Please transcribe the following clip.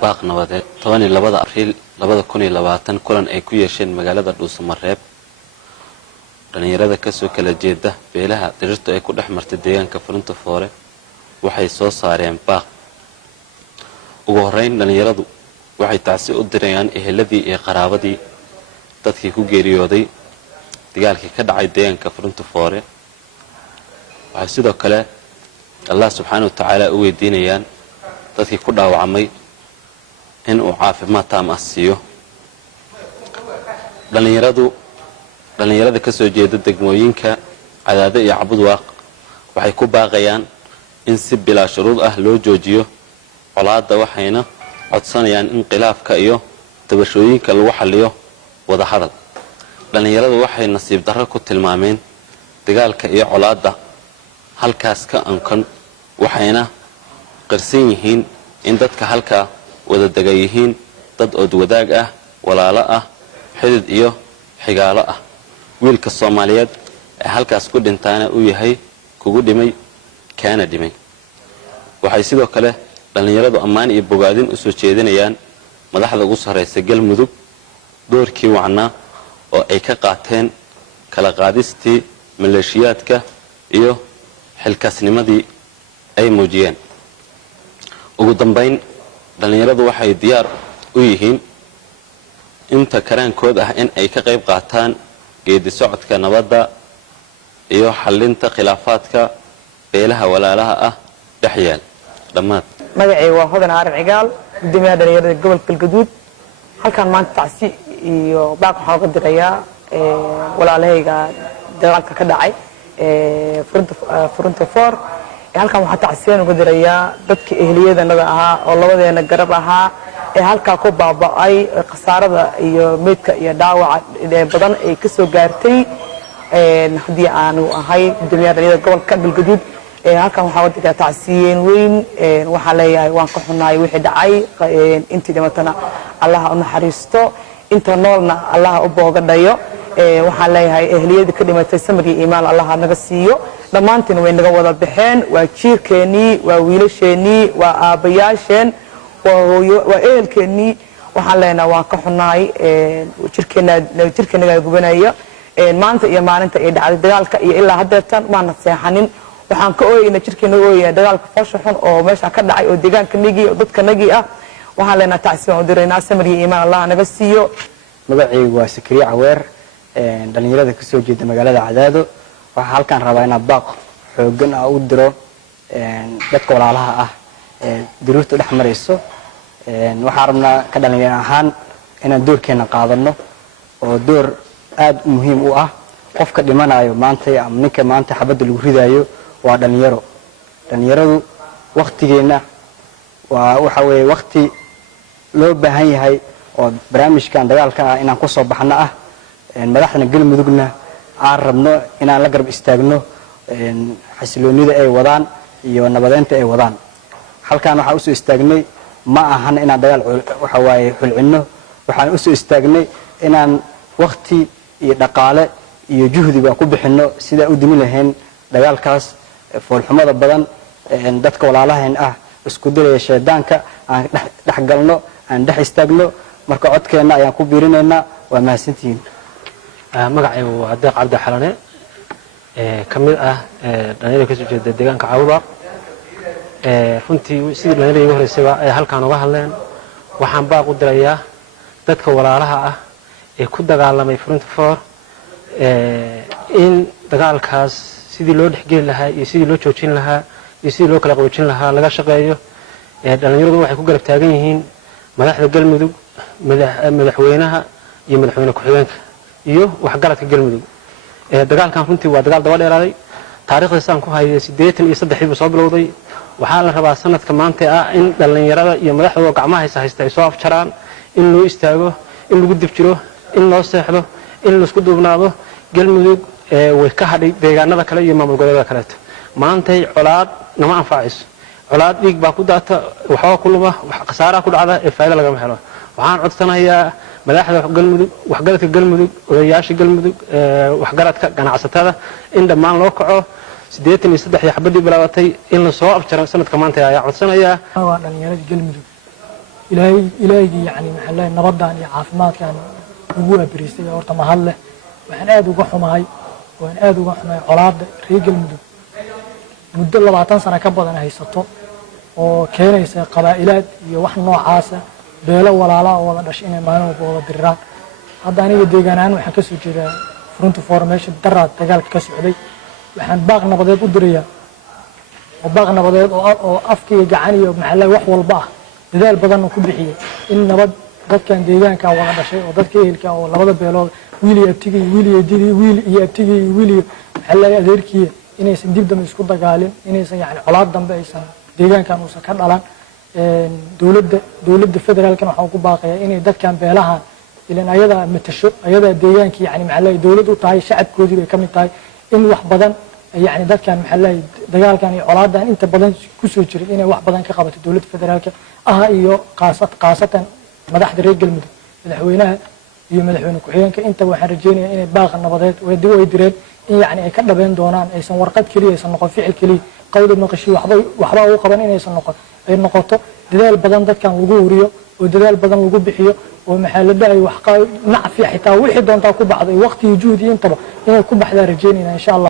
baaq nabadeed 12 Abriil 2020 kulan ay ku yeesheen magaalada Dhuusamareeb dhalinyarada ka soo kala jeeda beelaha dirirta ay ku dhaxmartay deegaanka Furunta Foore waxay soo saareen baaq ugu horeyn dhalinyaradu waxay taasi u dirayaan eheladii iyo qaraabadii dadkii ku geeriyooday dagaalkii ka dhacay deegaanka Furunta Foore waxay sidoo kale Allah subhanahu wa ta'ala u weydiinayaan dadkii ku dhaawacmay in uu caafimaad taam ah siiyo dhalinyarada ka soo jeeda degmooyinka Cadaado iyo Cabudwaaq waxay ku baaqayaan in si bilaa shuruud ah loo joojiyo colaadda waxayna codsanayaan in khilaafka iyo tabashooyinka lagu xalliyo wada hadal dhalinyaradu waxay nasiib darro ku tilmaameen dagaalka iyo colaadda halkaas ka ankan waxayna qarsan yihiin in dadka halka wada dagan yihiin dad oo wadaag ah walaalo ah xidid iyo xigaalo ah wiilka Soomaaliyeed ee halkaas ku dhintaana uu yahay kugu dhimay kaana dhimay waxay sidoo kale dhalinyaradu ammaan iyo bogaadin u soo jeedinayaan madaxda ugu sareysa Galmudug doorkii wacna oo ay ka qaateen kala qaadistii maleeshiyaadka iyo xilkaasnimadii ay muujiyeen ugu dambeyn dhalinyaradu waxay diyaar u yihiin inta karaankooda ah in ay ka qayb qaataan geedi socodka nabadda iyo xallinta khilaafaadka beelaha walaalaha ah dhaxyal dhamaad magacay waa Hodan Arab Cigaal gudoomiyaha dhalinyarada gobolka Galgaduud halkan maanta tacsi iyo baaq waxa uga dirayaa walaalahayga dagaalka ka dhacay Furunta Foore halkan waxa tacsiyan uga dirayaa dadkii ehliyadana ahaa oo labadeena garab ahaa ee halka ku baaba'ay khasaarada iyo meedka iyo dhaawaca badan ay ka soo gaartay hadii aanu ahay gudoomiyaha dhalinyarada gobolka Galgaduud halkan waxa wada ka tacsiyen weyn waxa leeyahay waan ka xunahay wixii dhacay intii dhimatana Allah u naxariisto inta noolna Allah u boogadhayo waxa leeyahay ehliyada ka dhimatay samri iimaan Allah naga siiyo dhamaantiin way naga wada baxeen waa jiirkeeni waa wiilasheeni waa aabayaasheen waa ehelkeeni waxa leenahay waan ka xunahay jirkeena gubanaya maanta iyo maalinta ay dhacday dagaalka iyo ilaa hadeertan maana seexanin waxaan ka ooyayna jirkeena ooyay dagaalka foosho xun oo meesha ka dhacay oo deegaanka nigi oo dadka nagi ah waxa leenahay tacsiin u direynaa samri iimaan Allah naga siiyo magacaygu waa Sakriya Caweer dhalinyarada ka soo jeeda magaalada Cadaado waxa halkan rabaa inaad baaq xoogan u diro dadka walaalaha ah diruurta dhaxmarayso waxa rabnaa ka dhalinyaro ahaan inaan doorkeena qaadano oo door aad muhiim u ah qofka dhimanayo maanta ama ninka maanta xabada lagu ridayo waa dhalinyaradu waqtigeena waxa weeye waqti loo baahan yahay oo barnaamijkan dagaalka inaan ku soo baxno ah madaxda Galmudugna aan rabno inaan la garab istaagno xasiloonida ay wadaan iyo nabadeynta ay wadaan halkan waxa u soo istaagnay ma ahan inaan dagaal waxa waaye xulcino waxaan u soo istaagnay inaan waqti iyo dhaqaale iyo juhdiga ku bixino sida u dimi lahayn dagaalkaas foolxumada badan dadka walaalaheen ah isku diray sheedaanka aan dhaxgalno aan dhex istaagno marka codkeena ayaan ku biirinaynaa waa mahadsantihiin magacaygu waa Deeq Cabdi Xalane kamid ah dhalinyarada ka soo jeeda deegaanka Cabudwaaq runtii sidii dhalinyarada ugu horeysay ay halkaan uga hadleen waxaan baaq u dirayaa dadka walaalaha ah ee ku dagaalamay Furunta Foore in dagaalkaas sidii loo dhexgeli lahaa iyo sidii loo joojin lahaa iyo sidii loo kala qoojin lahaa laga shaqeeyo dhalinyaradu waxay ku garab taagan yihiin madaxda Galmudug madaxweynaha iyo madaxweyne ku-xigeenka iyo waxgaradka Galmudug dagaalkan runtii waa dagaal daba dheeraaday taariikhdiisa aan ku hayay 83 soo bilowday waxaa la rabaa sanadka maanta ah in dhalinyarada iyo madaxda gacmaha haysta ay soo afjaraan in loo istaago in lagu dib jiro in loo seexdo in la isku duubnaado Galmudug way ka hadhay deegaanada kale iyo maamul goboleedyada kale maanta colaad nama anfacayso colaad dhiig baa ku daata waxa ku luma wax khasaara ku dhacda ee faa'iido laga helo waxaan codsanayaa madaxda Galmudug waxgaradka Galmudug odayaasha Galmudug waxgaradka ganacsatada in dhammaan loo kaco 83 xabadii bilaabatay in la soo afjaro sanadka maanta ayaa codsanayaa waa dhalinyarada Galmudug ilaahigii yani maxaa leeyahay nabadan iyo caafimaadkan ugu abiristay horta mahad leh waxaan aad uga xumahay colaadda reer galmudug muddo 20 sano ka badan haysato oo keenaysa qabaa'ilaad iyo wax noocaasa beelo walaala oo wada dhashay inay maalin walba wada diriraan hadda aniga deegaanaan waxaan ka soo jeedaa front formation daraad dagaalka ka socday waxaan baaq nabadeed u dirayaa oo baaq nabadeed oo afkiga gacan iyo maxaa wax walba ah dadaal badan ku bixiyay in nabad dadkan deegaanka wada dhashay oo dadka ehelka oo labada beelood wiil iyo abtigii maxaa adeerkii inaysan dib dambe isku dagaalin inaysan yani colaad dambe aysan deegaankan uusan ka dhalan dowladda federaalkan waxaan ku baaqayaa inay dadkan beelahan ilan ayadaa matasho ayadaa deegaankii yani maxaa dowlad u tahay shacabkoodii bay ka mid tahay in wax badan yani dadkan maxaa dagaalkan iyo colaadan inta badan kusoo jiray inay wax badan ka qabato dowladda federaalka iyo khaasatan madaxda reer galmudug madaxweynaha iyo madaxweyne ku-xigeenka inta waxaan rajeynayaa inay baaqa nabadeed way direen in yani ay ka dhabeyn doonaan aysan warqad keliya aysan noqon ficil keliya qawda maqashii waxba ugu qaban inaysan noqon ay noqoto dadaal badan dadkan lagu huriyo oo dadaal badan lagu bixiyo oo maxaa la dhahay wax nacfi xitaa wixii doontaa ku baxday waqti iyo juhdi intaba inay ku baxdaa rajeynayna insha Allah